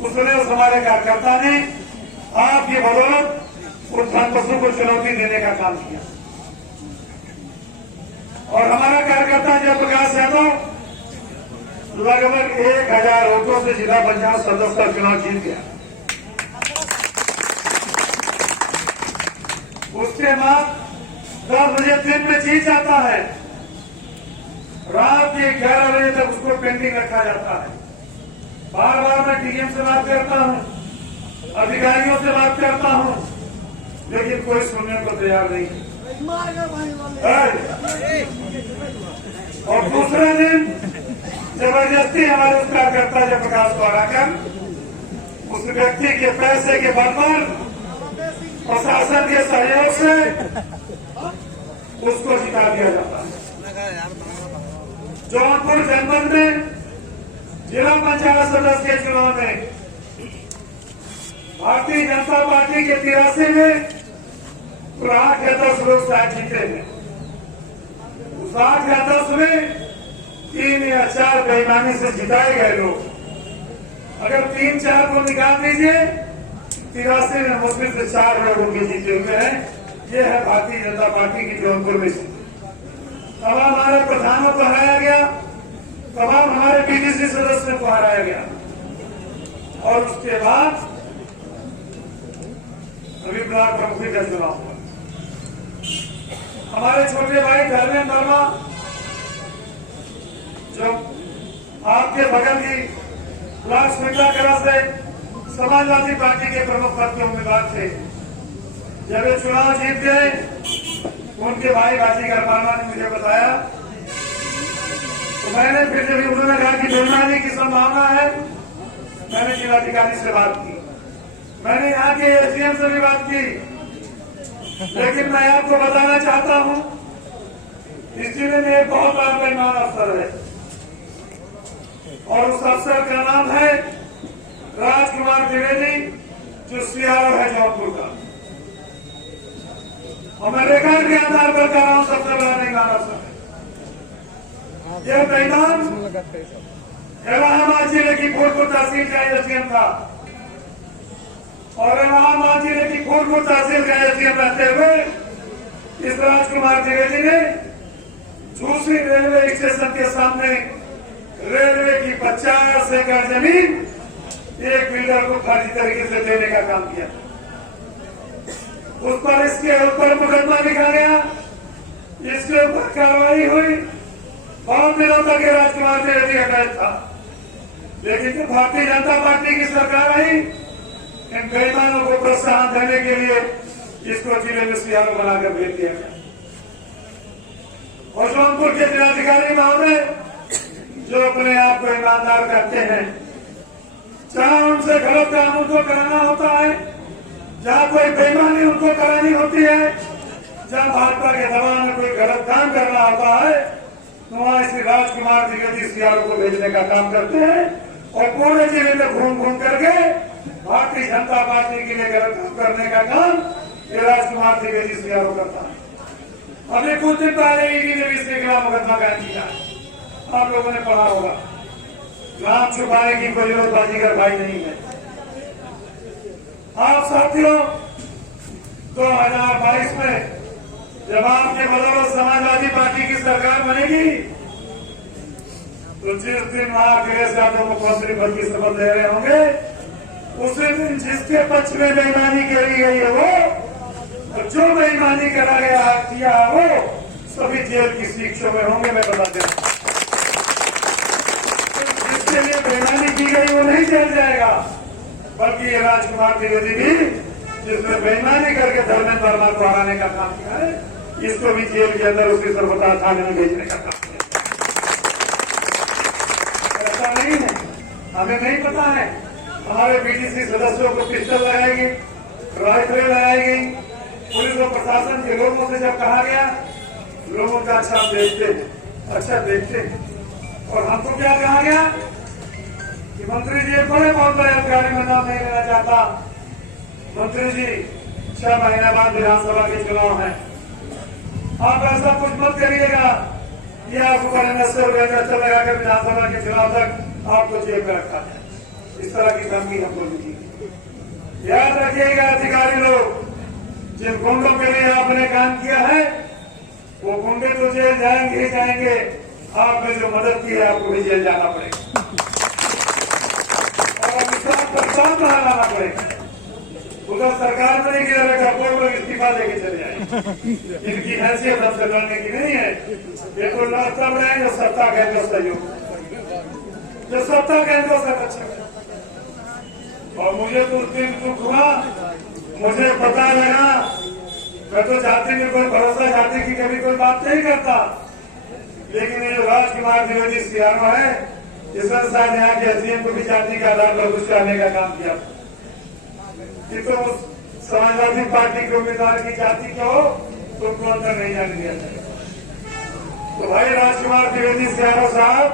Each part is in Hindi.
उसने उस हमारे कार्यकर्ता ने आपकी बदौलत उस धनपशु को चुनौती देने का काम किया। और हमारा कार्यकर्ता जयप्रकाश यादव लगभग 1000 वोटों से जिला पंचायत सदस्य का चुनाव जीत गया। उसके बाद 10 बजे दिन में जीत जाता है, रात के 11 बजे तक उसको पेंडिंग रखा जाता है। बार बार मैं डीएम से बात करता हूं, अधिकारियों से बात करता हूं, लेकिन कोई सुनने को तैयार नहीं है। और दूसरे दिन जबरदस्ती हमारे उस कार्यकर्ता जयप्रकाश को हराकर उस व्यक्ति के पैसे के बल पर प्रशासन के सहयोग से उसको जिता दिया जाता है। जौनपुर जनपद में जिला पंचायत सदस्य के चुनाव में भारतीय जनता पार्टी के 83 में 8 या 10 लोग शायद जीते हैं। उस 8 या 10 में 3 या 4 बेईमानी से जिताए गए लोग। अगर 3-4 को निकाल दीजिए, 83 में मुश्किल से 4 लोग उनके जीते हुए हैं। ये है भारतीय जनता पार्टी की जौनपुर में से। तमाम हमारे प्रधानों को हराया गया, तमाम हमारे बीडीसी सदस्यों को हराया गया। और उसके बाद अभी ब्लॉक प्रमुखी का चुनाव हुआ। हमारे छोटे भाई धर्मेंद्र वर्मा जो आपके बगल की ब्लॉक स्वीकृत से समाजवादी पार्टी के प्रमुख पद के उम्मीदवार थे, जब ये चुनाव जीत गए, उनके भाई बाजीगर वर्मा ने मुझे बताया, तो मैंने फिर जब उन्होंने कहा कि बेईमानी की संभावना है, मैंने जिलाधिकारी से बात की, मैंने यहाँ के एसडीएम से भी बात की। लेकिन मैं आपको बताना चाहता हूँ, इस जिले में एक बहुत बड़ा बेईमान अफसर है और उस अफसर का नाम है राजकुमार द्विवेदी, जो सीआरओ है जौनपुर का। और मैं रिकॉर्ड के आधार पर कह रहा हूँ, सबसे बड़ा बेईमान अफसर है यह बेईमान। इलाहाबाद जिले की फूलपुर तहसील का एसडीएम था और इलाहाबाद जिले की फूलपुर तहसील का एसडीएम रहते हुए इस राजकुमार द्विवेदी ने झूसी रेलवे स्टेशन के सामने रेलवे की 50 एकड़ जमीन एक बिल्डर को फर्जी तरीके से देने का काम किया। उस पर इसके ऊपर मुकदमा लिखा गया, इसके ऊपर कार्रवाई हुई। बहुत दिनों तक ये राजकुमार द्विवेदी हटाया था, लेकिन जब भारतीय जनता पार्टी की सरकार आई, इन बेईमानों को प्रोत्साहन देने के लिए इसको जिले में सीआरओ बनाकर भेज दिया गया। और जौनपुर के जिलाधिकारी महोदय जो अपने आप को ईमानदार करते हैं, जहां उनसे गलत काम उनको कराना होता है, जहां कोई बेईमानी उनको करानी होती है, जहां भाजपा के दबाव में कोई गलत काम करना होता है, तो वहां इसी राजकुमार द्विवेदी सीआरओ को भेजने का काम करते हैं और पूरे जिले में घूम घूम करके भारतीय जनता पार्टी के लिए गलत काम करने का काम ये राजकुमार द्विवेदी सीआरओ करता है। अभी कुछ दिन पहले ईडी ने भी इसके खिलाफ मुकदमा कायम किया, आप लोगों ने पढ़ा होगा। नाम छुपाने की कोई जरूरत बाजीगर भाई नहीं है। आप साथियों, 2022 में जब आपके बदौलत समाजवादी पार्टी की सरकार बनेगी, तो जिस दिन वहां अखिलेश यादव मुख्यमंत्री पद की शपथ ले रहे होंगे, उसी दिन जिसके पक्ष में बेईमानी करी गई है वो, और जो बेईमानी करा गया किया वो सभी जेल की शिक्षों में होंगे। मैं बता देता हूं, जिसके लिए बेईमानी की गई वो नहीं जेल जाएगा, बल्कि ये राजकुमार द्विवेदी भी जिसने बेईमानी करके धर्मेंद्र वर्मा को हराने का काम किया है, इसको भी जेल के अंदर उसी सर्वता थाने में भेजने का काम किया। ऐसा नहीं है, हमें नहीं पता है। हमारे बीडीसी सदस्यों को पिस्टल लगाएगी, राइफलें लगाएगी, पुलिस और प्रशासन के लोगों से जब कहा गया, लोगों का अच्छा देखते और हमको क्या कहा गया कि मंत्री जी, एक बड़े बहुत बड़े अधिकारी में नाम नहीं लेना चाहता, मंत्री जी 6 महीने बाद विधानसभा के चुनाव है, आप ऐसा कुछ मत करिएगा, ये आपको एमएसए और लगाकर विधानसभा के चुनाव तक आपको जेल में रखा जाए। इस तरह की धमकी हमको मिली। याद रखिएगा अधिकारी लोग, जिन गुंडों के लिए आपने काम किया है वो गुंडे तो जेल जाएंगे ही जाएंगे, आपने जो मदद की है आपको भी जेल जाना पड़ेगा और विश्वास पर साथ लाना पड़ेगा। उधर सरकार में नहीं किया रखा, कोई लोग इस्तीफा देके चले जाए, इनकी हैसियत हमसे लड़ने की नहीं है। ये तो रास्ता बनाए जो सत्ता केंद्र सहयोग, जो सत्ता केंद्र से अच्छा। और मुझे तो उस दिन दुख हुआ, मुझे पता लगा, मैं तो जाति में कोई भरोसा जाति की कभी कोई बात नहीं करता, लेकिन ये जो राजकुमार द्विवेदी सियारो है, इस शायद यहाँ के एसडीएम को भी जाति के आधार पर कुछ करने का काम किया। कि तो समाजवादी पार्टी के उम्मीदवार की जाति क्या हो तो उनको अंदर नहीं जाने दिया जाए। तो भाई राजकुमार द्विवेदी सियारो साहब,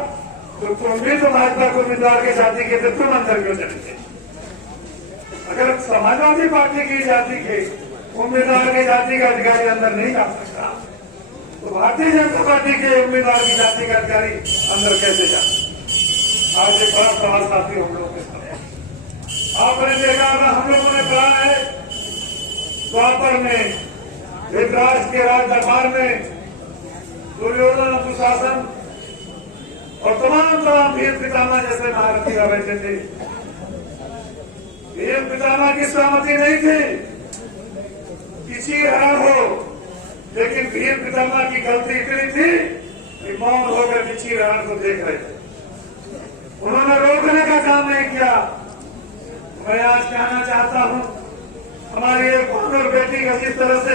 तो तुम भी तो भाजपा के उम्मीदवार के जाति के थे, तुम अंदर क्यों चले थे? अगर समाजवादी पार्टी की जाति के उम्मीदवार के जाति का अधिकारी अंदर नहीं जा सकता, तो भारतीय जनता पार्टी के उम्मीदवार की जाति का अधिकारी अंदर कैसे जा? आज एक बड़ा सवाल साथी हम लोगों के सामने। आपने देखा होगा, हम लोगों ने कहा है द्वापर में, धृतराष्ट्र के राज दरबार में दुर्योधन, दुशासन और तमाम वीर पितामह जैसे महारथी रहते थे। वीर पितामह की सहमति नहीं थी कि चीरहरण हो, लेकिन वीर पितामह की गलती इतनी थी कि मौन होकर चीरहरण को देख रहे थे, उन्होंने रोकने का काम नहीं किया। मैं आज कहना चाहता हूं, हमारी एक बहन और बेटी का जिस तरह से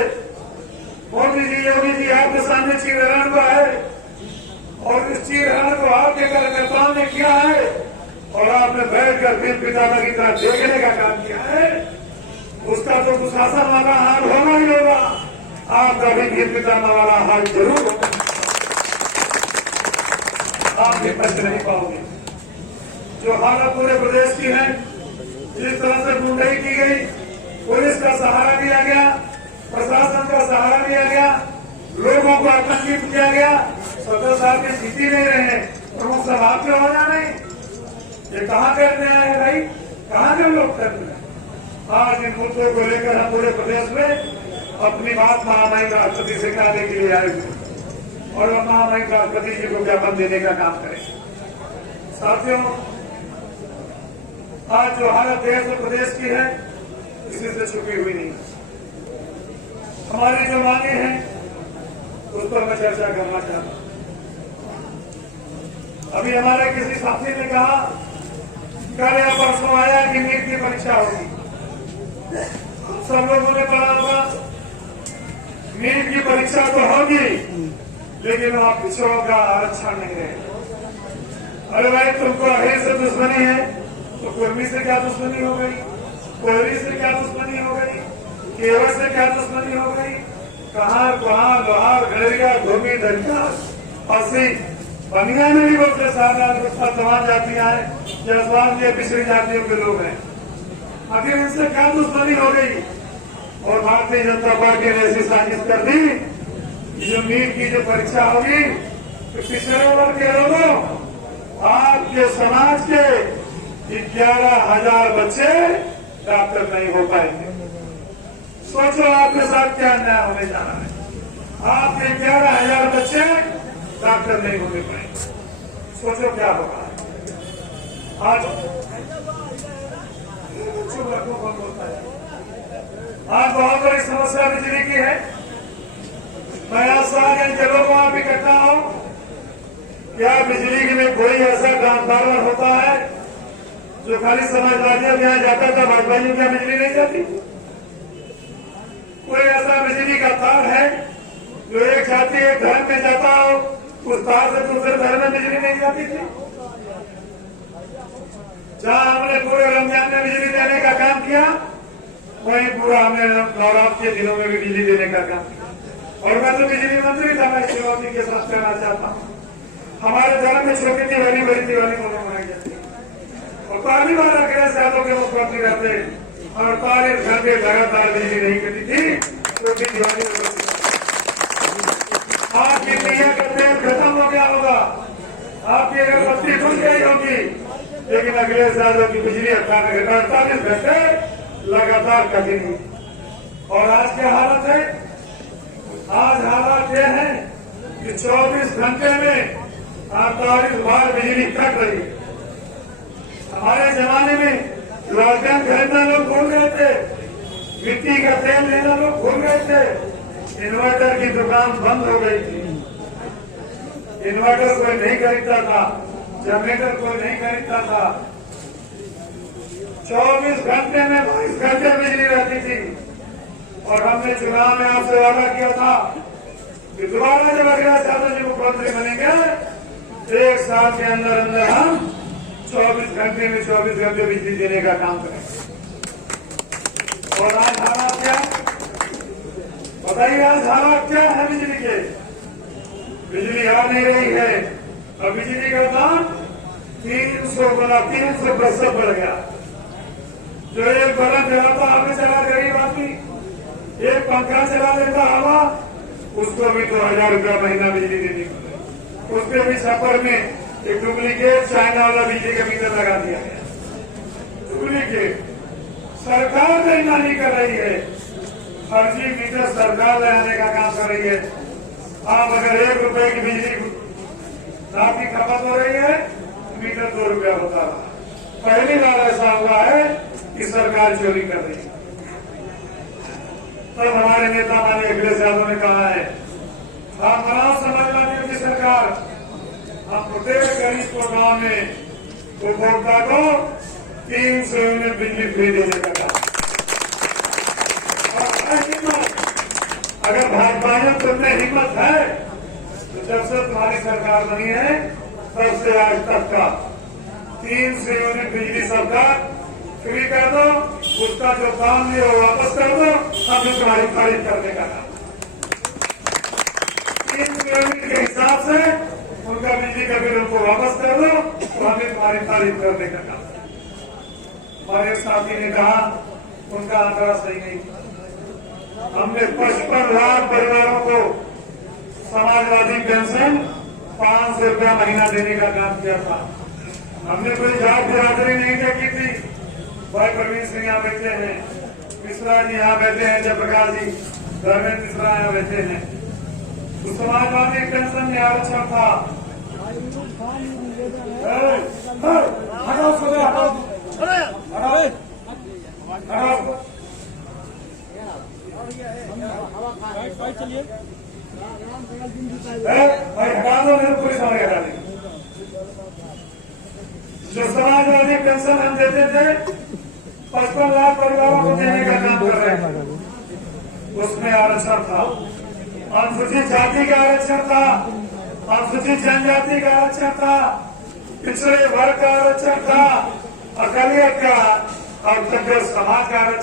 मोदी जी, योगी जी आपके सामने चीरहरण को है और इस चीरहरण को आपके कार्यकर्ताओं ने किया है और आपने बैठकर वीर पितामह की तरह देखने का काम किया है, उसका तो दुशासन वाला हाल होगा ही होगा, आपका भी वीर पितामह वाला हाल जरूर होगा। आप भी बच नहीं पाओगे। जो हालत पूरे प्रदेश की है, जिस तरह से गुंडाई की गई, पुलिस का सहारा दिया गया, प्रशासन का सहारा दिया गया, लोगों को आतंकित किया गया, सदर साहब के जीती नहीं रहे, प्रमुख सभा के हो जाना, ये कहाँ करने आए हैं भाई? कहाँ के लोग करने आए? आज इन मुद्दों को लेकर हम पूरे प्रदेश में अपनी बात महामहिम राष्ट्रपति से कहने के लिए आए हुए और महामहिम राष्ट्रपति जी को ज्ञापन देने का काम करें। साथियों, आज जो हालत देश और प्रदेश की है, किसी से छुपी हुई नहीं। हमारी जो मांगे हैं उस पर मैं चर्चा करना चाहता हूं। अभी हमारे किसी साथी ने कहा, कल या परसों आया कि नीट की परीक्षा होगी। सब लोगों ने पढ़ा होगा, नीट की परीक्षा तो होगी, लेकिन वहां पिछड़ों का आरक्षण नहीं रहेगा। अरे भाई, तुमको अहिर से दुश्मनी है तो कुर्मी से क्या दुश्मनी हो गई? कोहरी से क्या दुश्मनी हो गई? केवट से क्या दुश्मनी हो गई? कहार, कुहार, लोहार, गड़रिया, धोबी, धनिया, फंसी, बनिया में भी बहुत सारे तमाम जातियां हैं, जसवान के पिछड़ी जातियों के लोग हैं। आखिर इनसे क्या दुश्मनी हो गई? और भारतीय जनता पार्टी ने ऐसी साजिश कर दी, जो नीट की जो परीक्षा होगी, तो पिछड़े वर्ग के लोगों, आपके समाज के 11,000 बच्चे डॉक्टर नहीं हो पाएंगे। सोचो आपके साथ क्या अन्याय होने जा रहा है। आपके 11,000 बच्चे डॉक्टर नहीं होने पाएंगे। सोचो क्या होगा। आज बहुत बड़ी समस्या बिजली की है। मैं आज सारे जगहों को आप इकट्ठा हूं, क्या बिजली के में कोई ऐसा ट्रांसफार्मर होता है जो खाली समाजवादियों के यहाँ जाता था, भाजपाइयों के यहाँ बिजली नहीं जाती? कोई ऐसा बिजली का तार है जो एक जाति एक धर्म में जाता हो, उस तार से दूसरे धर्म में बिजली नहीं जाती थी? जहां हमने पूरे रमजान में बिजली देने का काम किया, वहीं पूरा हमने नवरात्र के दिनों में भी बिजली देने का काम किया। और मैं तो बिजली मंत्री था, मैं चुनौती के साथ कहना चाहता हूँ, हमारे धर्म में छोटी दिवाली बड़ी दिवाली मनाई जाती है और पहली बार अखिलेश यादव के मुख्यमंत्री रहते और 48 घंटे लगातार बिजली नहीं कटी थी, छोटी दिवाली आपकी नैया का तेल खत्म हो गया होगा, आपकी अगर बत्ती खुल गई होगी लेकिन अगले सालों की बिजली 48 घंटे लगातार कटी नहीं। और आज क्या हालत है? आज हालात ये है कि 24 घंटे में 48 बार बिजली कट रही है। हमारे जमाने में लॉकडाउन खरीदना लोग भूल गए थे, मिट्टी का तेल लेना लोग भूल गए थे, इन्वर्टर की दुकान बंद हो गई थी, इन्वर्टर कोई नहीं खरीदता था, जनरेटर कोई नहीं खरीदता था। 24 घंटे में 22 घंटे बिजली रहती थी। और हमने चुनाव में आपसे वादा किया था कि दोबारा जब अगला साल जी मुख्यमंत्री बनेंगे 1 साल के अंदर अंदर हम 24 घंटे में 24 घंटे बिजली देने का काम करेंगे। और आज हालात क्या बताइए? आज हालात क्या है बिजली के? बिजली आ नहीं रही है और बिजली का दाम 300% बढ़ गया। जो एक बल्ब जलाता हमें चला गरीब आदमी, एक पंखा चला लेता हवा, उसको भी 2000 रुपया महीना बिजली देनी पड़े। उसके भी छप्पर में एक डुप्लीकेट चाइना वाला बिजली का मीटर लगा दिया गया। डुप्लीकेट सरकार बेईमानी कर रही है, फर्जी मीटर सरकार लगाने का काम कर रही है। आप अगर 1 रुपए की बिजली रात की खपत हो रही है, मीटर 2 रुपया होता रहा। पहली बार ऐसा हुआ है कि सरकार चोरी कर रही है। तब हमारे नेता माने अखिलेश यादव ने कहा है, आप बनाओ समाजवादियों की सरकार, हम प्रत्येक गरीब को गांव में उपभोक्ता को 300 यूनिट बिजली फ्री देने का काम। अगर भाजपाइयों तुमने हिम्मत है तो जब से तुम्हारी सरकार बनी है तब से आज तक का 300 यूनिट बिजली सरकार फ्री कर दो, उसका जो काम नहीं हो वापस कर दो, हम भी तुम्हारी तारीफ करने का काम। 300 यूनिट के हिसाब से उनका बिजली का बिल उनको वापस कर दो, तो हम भी तुम्हारी तारीफ करने का काम। और एक साथी ने कहा उनका आंकड़ा सही नहीं। हमने 55 लाख परिवारों को समाजवादी पेंशन 500 रुपया महीना देने का काम किया था। हमने कोई जात बिरादरी नहीं देखी थी। भाई प्रवीण सिंह यहाँ बैठे हैं, मिश्रा जी यहाँ बैठे हैं, जयप्रकाश जी, धर्मेंद्र मिश्रा यहाँ बैठे हैं। तो समाजवादी पेंशन में आरक्षण था। चलिए भाई हटा दो, मेरे पुलिस वाले हटा देंगे। जो समाजवादी पेंशन हम देते थे 55 लाख परिवारों को देने का काम कर रहे थे, उसमें आरक्षण था। अनुसूचित जाति का आरक्षण था, अनुसूचित जनजाति का आरक्षण था, पिछड़े वर्ग का आरक्षण था, अकलियत का और तबीयत समाज का आरक्षण